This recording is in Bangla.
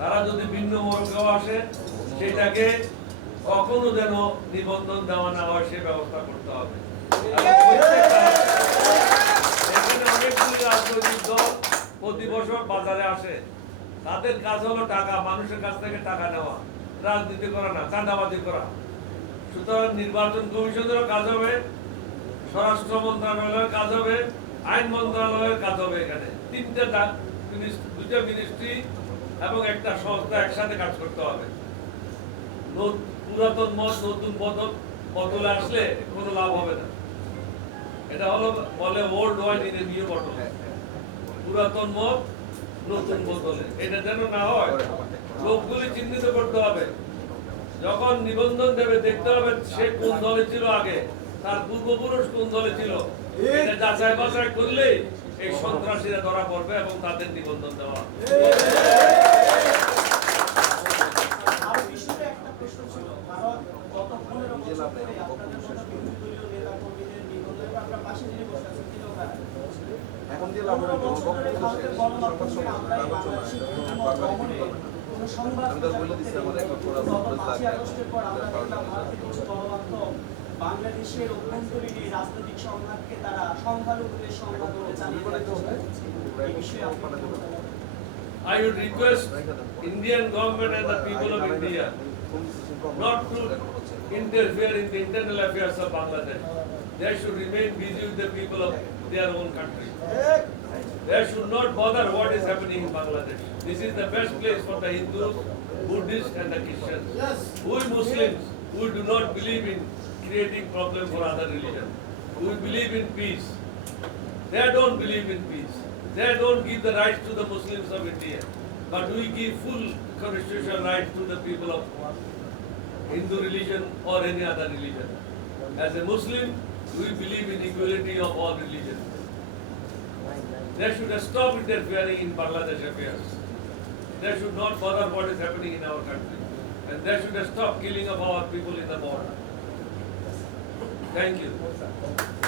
তারা যদি ভিন্ন মোড়কেও আসে, সেটাকে কখনো যেন নিবন্ধন দেওয়া না হয়, সে ব্যবস্থা করতে হবে। প্রতি বছর বাজারে আসে। তাদের কাজ হলো টাকা, মানুষের কাছ থেকে টাকা নেওয়া, রাজনীতি করা না, চাঁদাবাজি করা। সুতরাং নির্বাচন কমিশনেরও কাজ হবে, স্বরাষ্ট্র মন্ত্রণালয়ের কাজ হবে, আইন মন্ত্রণালয়ের কাজ হবে এখানে। তিনটে দা- মিনিস- দুইটা মিনিস্ট্রি এবং একটা সংস্থা একসাথে কাজ করতে হবে। পুরাতন মত নতুন বদল বদলে আসলে কোনো লাভ হবে না। এটা হলো বলে old wine in a new bottle পুরাতন মত নতুন বোতলে এটা যেন না হয় লোকগুলি চিহ্নিত করতে হবে। যখন নিবন্ধন দেবে দেখতে হবে সে কোন দলে ছিল আগে তার পূর্বপুরুষ কোন দলে ছিল। এটা যাচাই বাছাই করলেই এই সন্ত্রাসীরা ধরা পড়বে এবং তাদের নিবন্ধন দেওয়া কারা? বাংলাদেশের অভ্যন্তরীণ এই রাজনৈতিক সংঘাতকে তারা সংখ্যালঘুদের সংঘাত বলে চালিয়ে করছে এই বিষয়ে I would request Indian government and the people of India not to interfere in the internal affairs of Bangladesh. They should remain busy with the people of their own country. They should not bother what is happening in Bangladesh. This is the best place for the Hindus, Buddhists and the Christians. We Muslims, who do not believe in creating problem for other religion. We believe in peace. They don't believe in peace. They don't give the rights to the Muslims of India. But we give full constitutional rights to the people of Hindu religion or any other religion. As a Muslim, we believe in equality of all religions. They should stop interfering in Bangladesh affairs. They should not bother what is happening in our country. And they should stop killing of our people in the border. Thank you.